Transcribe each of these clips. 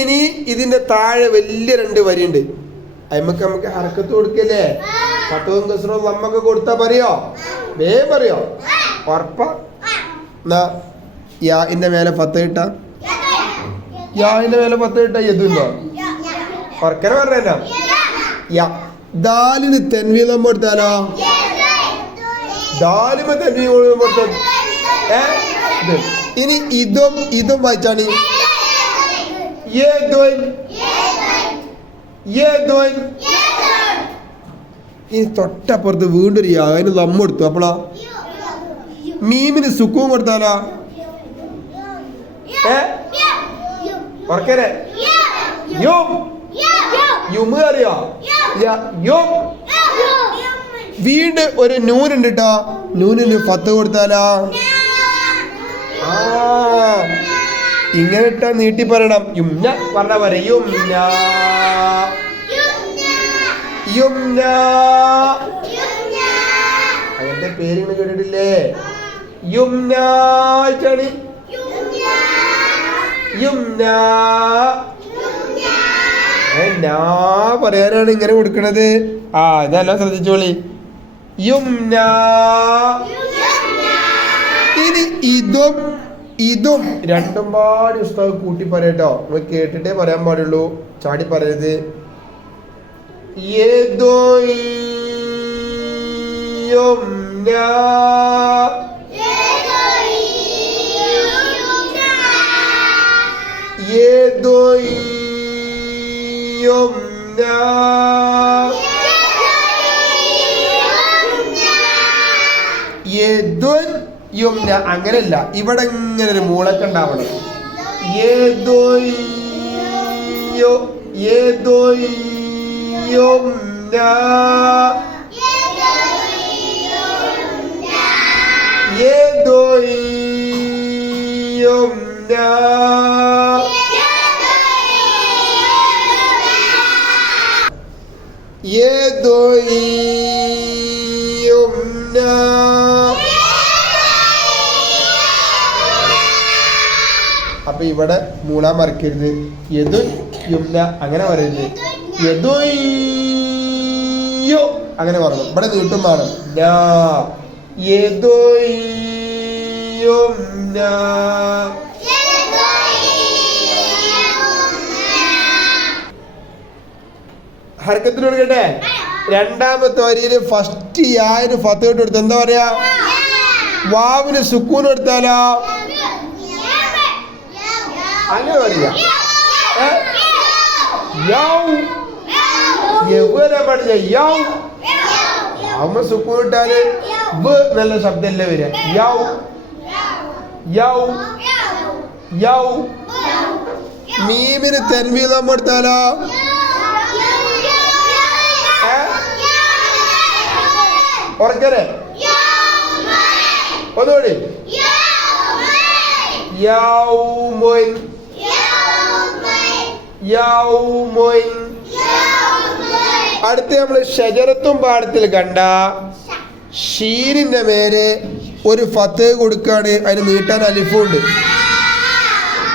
ഇനി ഇതിന്റെ താഴെ വലിയ 2 വരിയുണ്ട്. നമുക്ക് ഹർക്കത്ത് കൊടുക്കല്ലേ? ഫതഹും കസ്റും നമ്മക്ക് കൊടുത്താ പറയോ? വേഗം പറയോ? ഉറപ്പാ? എന്നാ യാന്റെ മേലെ ഫതഹ് ഇട്ടാ, യാന്റെ മേലെ ഫതഹ് ഇട്ടാ യദുണ്ടോ? ഉറക്കനെ പറഞ്ഞോ? യാ. ദാലിന് തൻവീൻ നമ്മ കൊടുത്താലോ? ദാലിമ തൻവീൻ കൊടുത്ത ഇനി ഇതും വായിച്ചാണ്. ഈ തൊട്ടപ്പുറത്ത് വീണ്ടും ഒരു അതിന് നമ്മ കൊടുത്തു. അപ്പോളാ മീമിന് സുക്കൂൻ കൊടുത്താലോ? ഉറക്കനെ യുമ് അറിയോ? വീണ്ടും ഒരു നൂനുണ്ട് കേട്ടോ. നൂനിന് ഫത്ത് കൊടുത്താലോ? ഇങ്ങനെ ഇട്ടാ നീട്ടി പറയണം. യുംന പറഞ്ഞ പോലെ യുംന യുംന. അങ്ങനത്തെ പേരുകൾ കേട്ടിട്ടില്ലേ? യുംന ആയിട്ടാണ് യുംന. പറയാനാണ് ഇങ്ങനെ കൊടുക്കണത്. ഇതെല്ലാം ശ്രദ്ധിച്ചോളി. യുംന. ഇനി ഇതും രണ്ടും പാടി ഉസ്താദ് കൂട്ടി പറയട്ടോ. നമ്മൾ കേട്ടിട്ടേ പറയാൻ പാടുള്ളൂ, ചാടി പറയരുത്. യുംന അങ്ങനല്ല, ഇവിടെ ഇങ്ങനെ ഒരു മൂളൊക്കെ ഉണ്ടാവണം. അപ്പൊ ഇവിടെ മൂളാൻ മറക്കരുത്. യദു യുംന അങ്ങനെ പറയരുത്. യദുയ്യോ അങ്ങനെ പറഞ്ഞു. ഇവിടെ നീട്ടും വേണം. ഹർക്കത്തിന് കൊടുക്കട്ടെ. രണ്ടാമത്തെ വരിയില് ഫസ്റ്റ് യാന് ഫതഹ് കൊടുത്ത് എന്താ പറയാ? വാവിന് സുക്കൂൻ കൊടുത്താലോ? അങ്ങനെ പറയാ. സുക്കൂൻ ഇട്ടാല് നല്ല ശബ്ദല്ലേ വരിക. മീമിന് തൻവീൻ കൊടുത്താലോ? ഉറക്കരെ ഒന്നുകൂടി. അടുത്ത് നമ്മള് ഷജറത്തും പാടത്തിൽ കണ്ട ഷീനിന്റെ മേലെ ഒരു ഫതഹ് കൊടുക്കാണ്. അതിന് നീട്ടാൻ അലിഫുണ്ട്.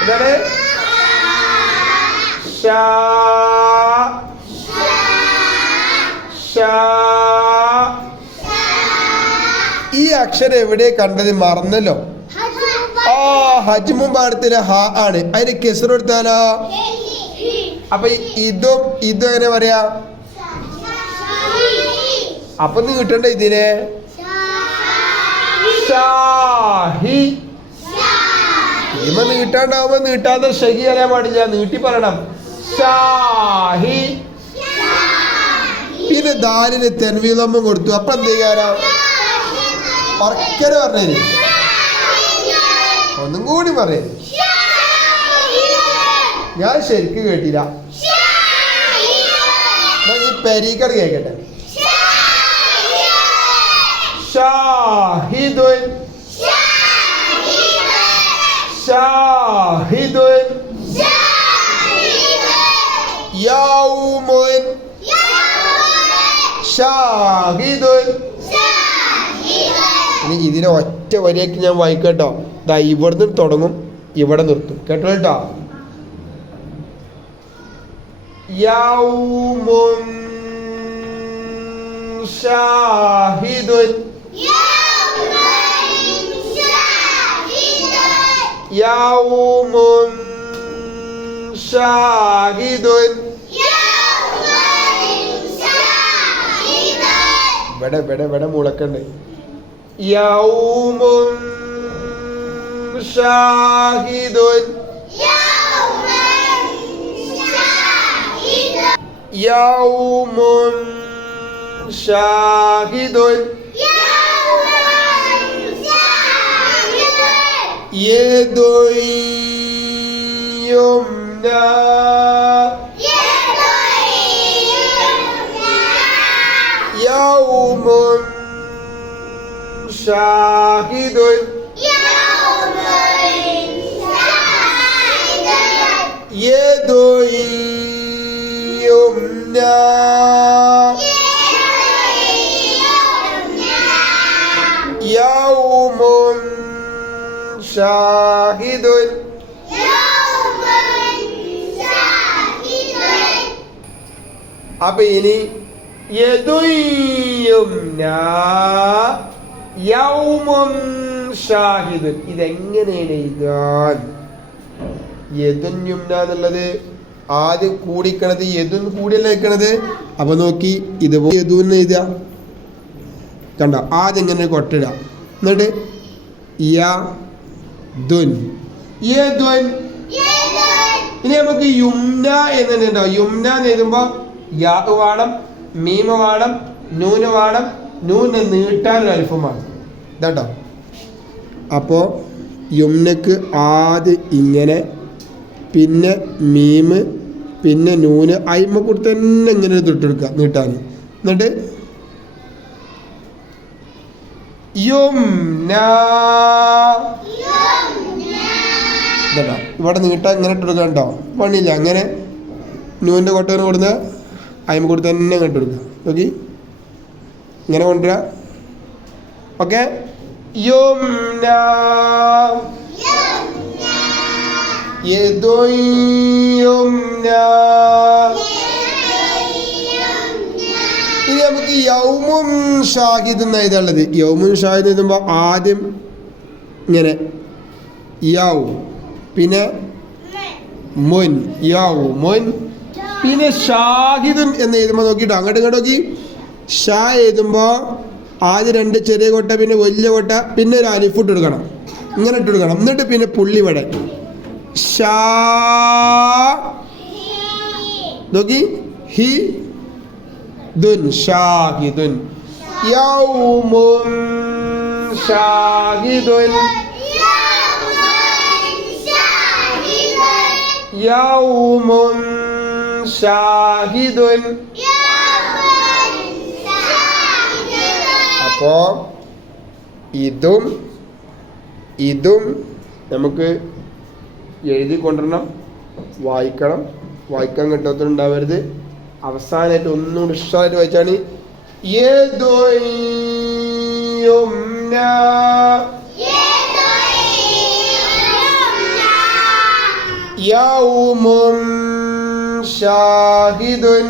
എന്താണ്? ഈ അക്ഷരം എവിടെ കണ്ടത് മറന്നല്ലോ. ഹജ്മും പാടത്തിലെ ഹ ആണ്. അതിന് കെസ്ർ കൊടുത്താലോ? അപ്പൊ ഇതും എങ്ങനെ പറയാ? അപ്പൊ നീട്ടണ്ട ഇതിനെ. ഇമ നീട്ടാണ്ടാവുമ്പോ നീട്ടാതെ ഷഹി അറിയാൻ പാടില്ല, നീട്ടി പറയണം. ഷാഹി. പിന്നെ ദാലിന് തൻവീൻ കൊടുത്തു. അപ്പൊ എന്ത് ചെയ്യാനാ? പറക്കല് പറഞ്ഞു. ഒന്നും കൂടി പറയേ. ഞാൻ ശരിക്കും കേട്ടില്ല. പെരീക്കട് കേക്കട്ടെ. ഷാഹിദുൻ ഷാഹിദുൻ യൗമുൻ ഷാഹിദുൻ. ഇനി ഇതിനെ ഒറ്റ വരിയൊക്കെ ഞാൻ വായിക്കട്ടോ. ഇവിടുന്ന് തുടങ്ങും, ഇവിടെ നിർത്തും. കേട്ടോ കേട്ടോ. യൗമുൻ ഷാഹിദുൻ യൗമുൻ ഷാഹിദുൻ ഇവിടെ മുളക്കണ്ടേ യൗമുൻ ഷാഹിദുൻ യൗമുൻ ഷാഹിദുൻ യദുൻ യുംനാ യൗമുൻ ഷാഹിദുൻ യദുൻ യുംനാ യൗമുൻ ഷാഹിദുൻ അപ്പൊ ഇനി യദുൻ യുംനാ യൗമുൻ ഷാഹിദുൻ ഇതെങ്ങനെയാണ് എഴുതാൻ? യദുൻ യുംന എന്നുള്ളത് ആദ്യം കൂടിക്കണത് യദുൻ കൂടിയല്ല വെക്കണത്. അപ്പൊ നോക്കി ഇതുപോലെ യദുൻ എഴുതുക. കണ്ടോ? ആദ്യം ഇങ്ങനെ കൊട്ടിടുക. എന്നിട്ട് യദുൻ യദുൻ. ഇനി നമുക്ക് യുംന എന്നുണ്ടോ? യുംന എന്ന് എഴുതുമ്പോ യാ വേണം, മീമ വേണം, നൂന് വേണം. നൂന് നീട്ടാനൊരു അൽഫമാണ് ഇതാട്ടോ. അപ്പോൾ യുംനക്ക് ആദ്യം ഇങ്ങനെ, പിന്നെ മീമ്, പിന്നെ നൂന് അയിമ കൂടി തന്നെ ഇങ്ങനെ തൊട്ടെടുക്കുക നീട്ടാൻ. എന്നിട്ട് യുംന ഇതാ ഇവിടെ നീട്ടാൻ ഇങ്ങനെ ഇട്ടെടുക്കുക. ഉണ്ടോ? പണിയില്ല. അങ്ങനെ നൂൻ്റെ കൊട്ടന് കൊടുന്ന് അയിമ കൂടി തന്നെ ഇങ്ങോട്ട് എടുക്കുക. നോക്കി ഇങ്ങനെ കൊണ്ടുവരാ. ഓക്കെ. യുംന യദുൻ യുംന. ഇനി നമുക്ക് യൗമുൻ ഷാഹിദ് എന്ന് എഴുതാനുള്ളത്. യൗമുൻ ഷാഹിദ് എഴുതുമ്പോൾ ആദ്യം ഇങ്ങനെ യൗ, പിന്നെ മുൻ, യൗ മുൻ, പിന്നെ ഷാഹിദുൻ എന്ന് എഴുതുമ്പോൾ നോക്കിട്ടോ, അങ്ങോട്ട് ഇങ്ങോട്ട് നോക്കി. ഷാ എഴുതുമ്പോൾ ആദ്യം രണ്ട് ചെറിയ കൊട്ട, പിന്നെ വലിയ കൊട്ട, പിന്നെ ഒരു അലിഫ് ഇട്ട് കൊടുക്കണം. ഇങ്ങനെ ഇട്ട് കൊടുക്കണം. എന്നിട്ട് പിന്നെ പുള്ളി ഇവിടെ ഷാ നോക്കി ഹി ദുൻ ഷാഹിദുൻ യൗമുൻ ഷാഹിദുൻ യൗമുൻ ഷാഹിദുൻ. അപ്പോ ഇതും ഇതും നമുക്ക് എഴുതി കൊണ്ടുവരണം, വായിക്കണം. വായിക്കാൻ കിട്ടാത്തതുണ്ടാവരുത്. അവസാനമായിട്ട് ഒന്നുകൂടി ഇഷ്ടമായിട്ട് വായിച്ചാണ് യദുൻ യുംന യൗമുൻ ഷാഹിദുൻ